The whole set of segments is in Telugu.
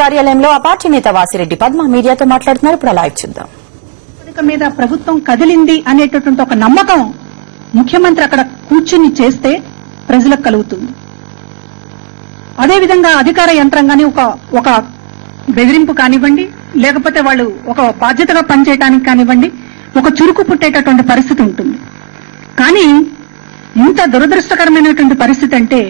కార్యాలయంలో ఆ పార్టీ నేత వాసిరెడ్డి పద్మ మీడియాతో మాట్లాడుతున్నారు. ఇప్పుడు లైవ్ చూద్దాం. మీద ప్రభుత్వం కదిలింది అనేటటువంటి ఒక నమ్మకం ముఖ్యమంత్రి అక్కడ కూర్చుని చేస్తే ప్రజలకు కలుగుతుంది. అదేవిధంగా అధికార యంత్రాంగాన్ని ఒక బెదిరింపు కానివ్వండి, లేకపోతే వాళ్ళు ఒక బాధ్యతగా పనిచేయడానికి కానివ్వండి, ఒక చురుకు పుట్టేటటువంటి పరిస్థితి ఉంటుంది. కానీ ఇంత దురదృష్టకరమైనటువంటి పరిస్థితి అంటే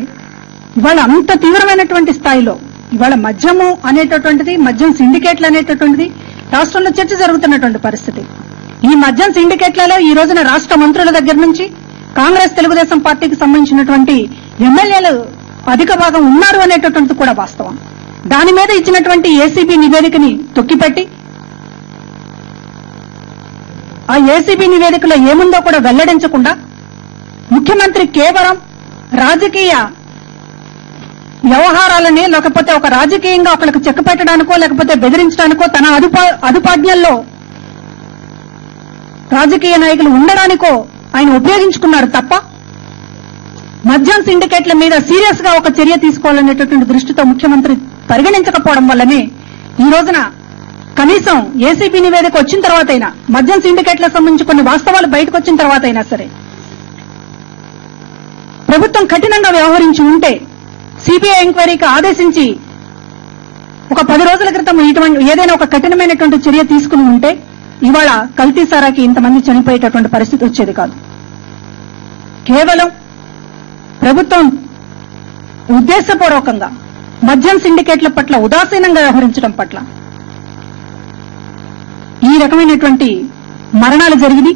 ఇవాళ అంత తీవ్రమైనటువంటి స్థాయిలో ఇవాళ మద్యము అనేటటువంటిది, మద్యం సిండికేట్లు అనేటటువంటిది రాష్ట్రంలో చర్చ జరుగుతున్నటువంటి పరిస్థితి. ఈ మద్యం సిండికేట్లలో ఈ రోజున రాష్ట్ర మంత్రుల దగ్గర నుంచి కాంగ్రెస్ తెలుగుదేశం పార్టీకి సంబంధించినటువంటి ఎమ్మెల్యేలు అధిక భాగం ఉన్నారు అనేటటువంటిది కూడా వాస్తవం. దాని మీద ఇచ్చినటువంటి ఏసీబీ నివేదికని తొక్కిపెట్టి ఆ ఏసీబీ నివేదికలో ఏముందో కూడా వెల్లడించకుండా ముఖ్యమంత్రి కేవలం రాజకీయ వ్యవహారాలని, లేకపోతే ఒక రాజకీయంగా ఒకరికి చెక్ పెట్టడానికో లేకపోతే బెదిరించడానికో, తన అదుపాజ్ఞల్లో రాజకీయ నాయకులు ఉండడానికో ఆయన ఉపయోగించుకున్నారు తప్ప మద్యం సిండికేట్ల మీద సీరియస్ గా ఒక చర్య తీసుకోవాలనేటటువంటి దృష్టితో ముఖ్యమంత్రి పరిగణించకపోవడం వల్లనే ఈ రోజున కనీసం ఏసీబీ నివేదిక వచ్చిన తర్వాత అయినా, మద్యం సిండికేట్లకు సంబంధించి కొన్ని వాస్తవాలు బయటకు వచ్చిన తర్వాత అయినా సరే ప్రభుత్వం కఠినంగా వ్యవహరించి ఉంటే, సిబిఐ ఎంక్వైరీకి ఆదేశించి ఒక 10 రోజుల క్రితం ఇటువంటి ఏదైనా ఒక కఠినమైనటువంటి చర్య తీసుకుని ఉంటే ఇవాళ కల్తీ సారాకి ఇంతమంది చనిపోయేటటువంటి పరిస్థితి వచ్చేది కాదు. కేవలం ప్రభుత్వం ఉద్దేశపూర్వకంగా మద్యం సిండికేట్ల పట్ల ఉదాసీనంగా వ్యవహరించడం పట్ల ఈ రకమైనటువంటి మరణాలు జరిగింది.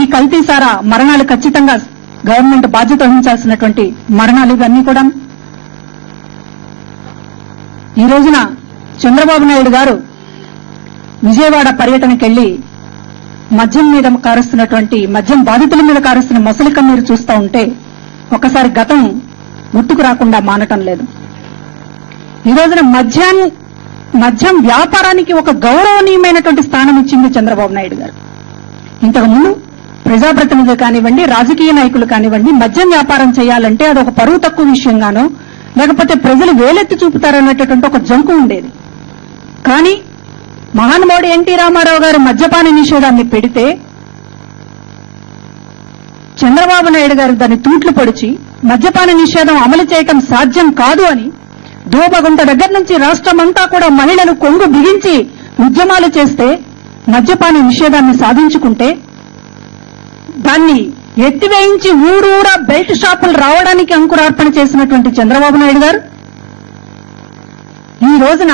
ఈ కల్తీ సారా మరణాలు ఖచ్చితంగా గవర్నమెంట్ బాధ్యత వహించాల్సినటువంటి మరణాలు ఇవన్నీ కూడా. ఈ రోజున చంద్రబాబు నాయుడు గారు విజయవాడ పర్యటనకు వెళ్లి మద్యం మీద కారుస్తున్నటువంటి, మద్యం బాధితుల మీద కారుస్తున్న మొసలికం మీరు చూస్తూ ఉంటే ఒకసారి గతం గుర్తుకు రాకుండా మానటం లేదు. ఈ రోజున మద్యం వ్యాపారానికి ఒక గౌరవనీయమైనటువంటి స్థానం ఇచ్చింది చంద్రబాబు నాయుడు గారు. ఇంతకుముందు ప్రజాప్రతినిధులు కానివ్వండి, రాజకీయ నాయకులు కానివ్వండి, మద్యం వ్యాపారం చేయాలంటే అది ఒక పరువు తక్కువ విషయంగానో లేకపోతే ప్రజలు వేలెత్తి చూపుతారనేటటువంటి ఒక జంకు ఉండేది. కానీ మహానుభావుడు ఎన్టీ రామారావు గారు మద్యపాన నిషేధాన్ని పెడితే చంద్రబాబు నాయుడు గారు దాన్ని తూట్లు పొడిచి మద్యపాన నిషేధం అమలు చేయటం సాధ్యం కాదు అని దోబగుంట దగ్గర నుంచి రాష్ట్రమంతా కూడా మహిళలు కొంగు బిగించి ఉద్యమాలు చేస్తే మద్యపాన నిషేధాన్ని సాధించుకుంటే దాన్ని ఎత్తివేయించి ఊరూరా బెల్ట్ షాపులు రావడానికి అంకురార్పణ చేసినటువంటి చంద్రబాబు నాయుడు గారు ఈ రోజున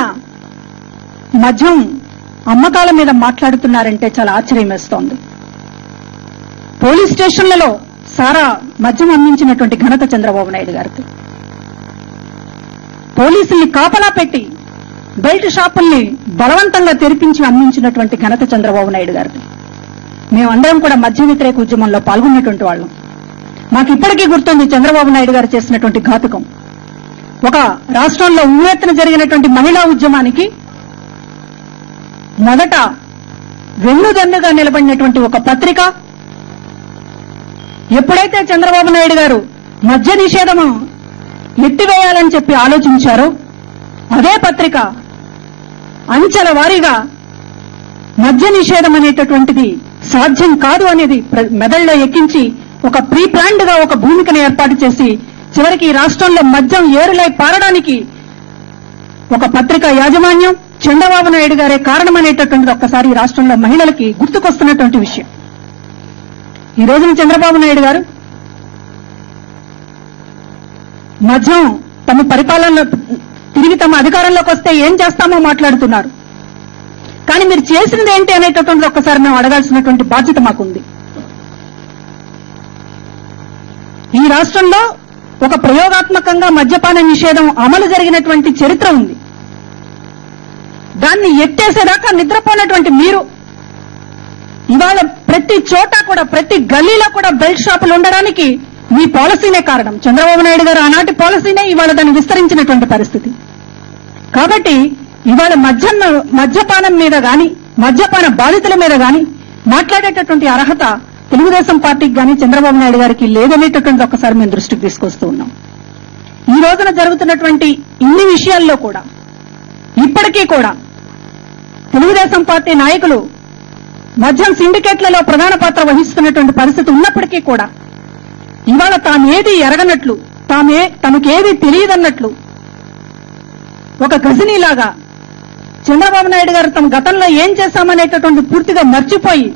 మద్యం అమ్మకాల మీద మాట్లాడుతున్నారంటే చాలా ఆశ్చర్యం వేస్తోంది. పోలీస్ స్టేషన్లలో సారా మద్యం అందించినటువంటి ఘనత చంద్రబాబు నాయుడు గారికి. పోలీసుల్ని కాపలా పెట్టి బెల్ట్ షాపుల్ని బలవంతంగా తెరిపించి అందించినటువంటి ఘనత చంద్రబాబు నాయుడు గారికి. మేమందరం కూడా మద్య వ్యతిరేక ఉద్యమంలో పాల్గొన్నటువంటి వాళ్ళం. మాకు ఇప్పటికీ గుర్తుంది చంద్రబాబు నాయుడు గారు చేసినటువంటి ఘాతుకం. ఒక రాష్ట్రంలో ఉవ్వెత్తున జరిగినటువంటి మహిళా ఉద్యమానికి మొదట వెన్నుదన్నుగా నిలబడినటువంటి ఒక పత్రిక ఎప్పుడైతే చంద్రబాబు నాయుడు గారు మద్య నిషేధం ఎత్తివేయాలని చెప్పి ఆలోచించారో అదే పత్రిక అంచెల వారీగా మద్య నిషేధం అనేటటువంటిది సాధ్యం కాదు అనేది మెదడులో ఎక్కించి ఒక ప్రీ ప్లాన్డ్ గా ఒక భూమికను ఏర్పాటు చేసి చివరికి రాష్ట్రంలో మద్యం ఏరులై పారడానికి ఒక పత్రిక యాజమాన్యం చంద్రబాబు నాయుడు గారే కారణమనేటటువంటిది ఒక్కసారి రాష్ట్రంలో మహిళలకి గుర్తుకొస్తున్నటువంటి విషయం. ఈ రోజున చంద్రబాబు నాయుడు గారు మద్యం తమ పరిపాలనలో తిరిగి తమ అధికారంలోకి వస్తే ఏం చేస్తామో మాట్లాడుతున్నారు. కానీ మీరు చేసింది ఏంటి అనేటటువంటిది ఒక్కసారి మేము అడగాల్సినటువంటి బాధ్యత మాకుంది. ఈ రాష్ట్రంలో ఒక ప్రయోగాత్మకంగా మద్యపాన నిషేధం అమలు జరిగినటువంటి చరిత్ర ఉంది. దాన్ని ఎత్తేసేదాకా నిద్రపోయినటువంటి మీరు ఇవాళ ప్రతి చోట కూడా, ప్రతి గల్లీలో కూడా బెల్ట్ షాపులు ఉండడానికి మీ పాలసీనే కారణం. చంద్రబాబు నాయుడు గారు ఆనాటి పాలసీనే ఇవాళ దాన్ని విస్తరించినటువంటి పరిస్థితి. కాబట్టి ఇవాళ మద్యపానం మీద గాని, మద్యపాన బాధితుల మీద గాని మాట్లాడేటటువంటి అర్హత తెలుగుదేశం పార్టీకి గాని చంద్రబాబు నాయుడు గారికి లేదనేటటువంటి ఒక్కసారి మేము దృష్టికి తీసుకొస్తూ ఉన్నాం. ఈ రోజున జరుగుతున్నటువంటి ఇన్ని విషయాల్లో కూడా ఇప్పటికీ కూడా తెలుగుదేశం పార్టీ నాయకులు మద్యం సిండికేట్లలో ప్రధాన పాత్ర వహిస్తున్నటువంటి పరిస్థితి ఉన్నప్పటికీ కూడా ఇవాళ తామేది ఎరగనట్లు తమకేది తెలియదన్నట్లు ఒక గజనీలాగా చంద్రబాబు నాయుడు గారు తమ గతంలో ఏం చేశామనేటటువంటి పూర్తిగా మర్చిపోయి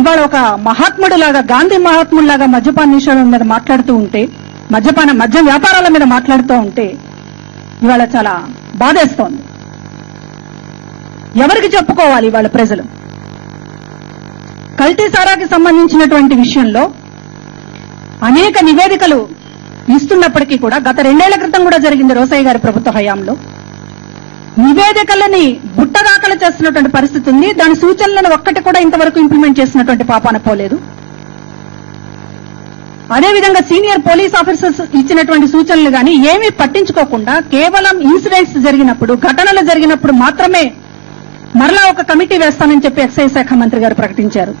ఇవాళ ఒక మహాత్ముడిలాగా గాంధీ మహాత్ముడిలాగా మద్యపాన నిషేధం మీద మాట్లాడుతూ ఉంటే మద్యం వ్యాపారాల మీద మాట్లాడుతూ ఉంటే ఇవాళ చాలా బాధేస్తోంది. ఎవరికి చెప్పుకోవాలి ఇవాళ ప్రజలు? కల్తీ సారాకి సంబంధించినటువంటి విషయంలో అనేక నివేదికలు ఇస్తున్నప్పటికీ కూడా గత 2 ఏళ్ల క్రితం కూడా జరిగింది రోసయ్య గారి ప్రభుత్వ హయాంలో. నివేదికలని బుట్టదాఖలు చేస్తున్నటువంటి పరిస్థితి ఉంది. దాని సూచనలను ఒక్కటి కూడా ఇంతవరకు ఇంప్లిమెంట్ చేసినటువంటి పాపాన పోలేదు. అదేవిధంగా సీనియర్ పోలీస్ ఆఫీసర్స్ ఇచ్చినటువంటి సూచనలు గాని ఏమీ పట్టించుకోకుండా కేవలం ఇన్సిడెంట్స్ జరిగినప్పుడు, ఘటనలు జరిగినప్పుడు మాత్రమే మరలా ఒక కమిటీ వేస్తానని చెప్పి ఎక్సైజ్ శాఖ మంత్రి గారు ప్రకటించారు.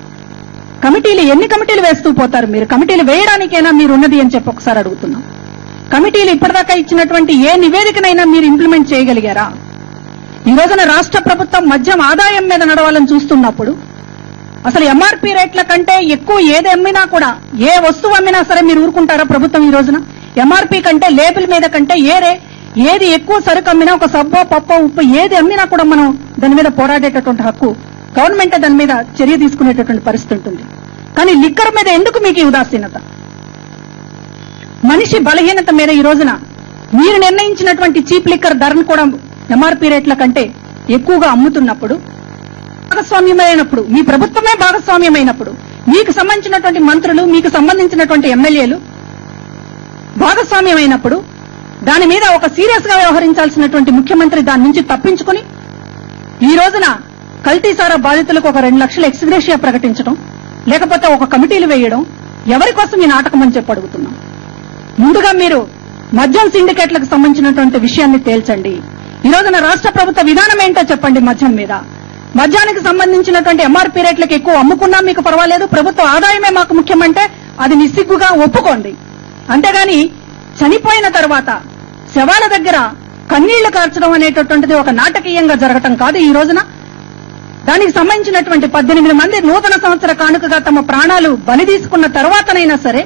కమిటీలు ఎన్ని కమిటీలు వేస్తూ పోతారు మీరు? కమిటీలు వేయడానికైనా మీరు ఉన్నది అని చెప్పి ఒకసారి అడుగుతున్నాం. కమిటీలు ఇప్పటిదాకా ఇచ్చినటువంటి ఏ నివేదికనైనా మీరు ఇంప్లిమెంట్ చేయగలిగారా? ఈ రోజున రాష్ట్ర ప్రభుత్వం మద్యం ఆదాయం మీద నడవాలని చూస్తున్నప్పుడు అసలు ఎంఆర్పీ రేట్ల కంటే ఎక్కువ ఏది అమ్మినా కూడా, ఏ వస్తువు అమ్మినా సరే మీరు ఊరుకుంటారా ప్రభుత్వం? ఈ రోజున ఎంఆర్పీ కంటే, లేబుల్ మీద కంటే ఏది ఎక్కువ సరుకు అమ్మినా, ఒక సబ్బో పప్పో ఉప్పు ఏది అమ్మినా కూడా మనం దాని మీద పోరాడేటటువంటి హక్కు, గవర్నమెంట్ దాని మీద చర్య తీసుకునేటటువంటి పరిస్థితి ఉంటుంది. కానీ లిక్కర్ మీద ఎందుకు మీకు ఈ ఉదాసీనత? మనిషి బలహీనత మీద ఈ రోజున మీరు నిర్ణయించినటువంటి చీప్ లిక్కర్ ధరను కూడా ఎంఆర్పీ రేట్ల కంటే ఎక్కువగా అమ్ముతున్నప్పుడు, భాగస్వామ్యమైనప్పుడు, మీ ప్రభుత్వమే భాగస్వామ్యమైనప్పుడు, మీకు సంబంధించినటువంటి మంత్రులు, మీకు సంబంధించినటువంటి ఎమ్మెల్యేలు భాగస్వామ్యమైనప్పుడు దాని మీద ఒక సీరియస్ గా వ్యవహరించాల్సినటువంటి ముఖ్యమంత్రి దాని నుంచి తప్పించుకుని ఈ రోజున కల్తీ సారా బాధితులకు ఒక 2 లక్షల ఎక్స్గ్రేషియా ప్రకటించడం, లేకపోతే ఒక కమిటీలు వేయడం ఎవరి కోసం ఈ నాటకం అని చెప్పి అడుగుతున్నాం. ముందుగా మీరు మద్యం సిండికేట్లకు సంబంధించినటువంటి విషయాన్ని తేల్చండి. ఈ రోజున రాష్ట్ర ప్రభుత్వ విధానం ఏంటో చెప్పండి. మద్యం మీద, మద్యానికి సంబంధించినటువంటి ఎంఆర్పీ రేట్లకు ఎక్కువ అమ్ముకున్నా మీకు పర్వాలేదు, ప్రభుత్వ ఆదాయమే మాకు ముఖ్యమంటే అది నిస్సిగ్గుగా ఒప్పుకోండి. అంతేగాని చనిపోయిన తర్వాత శవాల దగ్గర కన్నీళ్లు కార్చడం అనేటటువంటిది ఒక నాటకీయంగా జరగటం కాదు. ఈ రోజున దానికి సంబంధించినటువంటి 18 మంది నూతన సంవత్సర కానుకగా తమ ప్రాణాలు బలి తీసుకున్న తర్వాతనైనా సరే,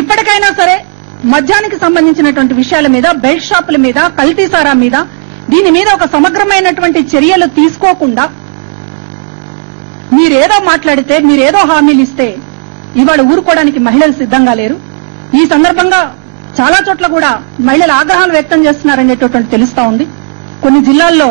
ఇప్పటికైనా సరే మద్యానికి సంబంధించినటువంటి విషయాల మీద, బెల్ట్ షాపుల మీద, కల్తీ సారా మీద, దీని మీద ఒక సమగ్రమైనటువంటి చర్యలు తీసుకోకుండా మీరేదో మాట్లాడితే, మీరేదో హామీలు ఇస్తే ఇవాళ ఊరుకోవడానికి మహిళలు సిద్ధంగా లేరు. ఈ సందర్భంగా చాలా చోట్ల కూడా మహిళలు ఆగ్రహాలు వ్యక్తం చేస్తున్నారనేటటువంటి తెలుస్తా ఉంది. కొన్ని జిల్లాల్లో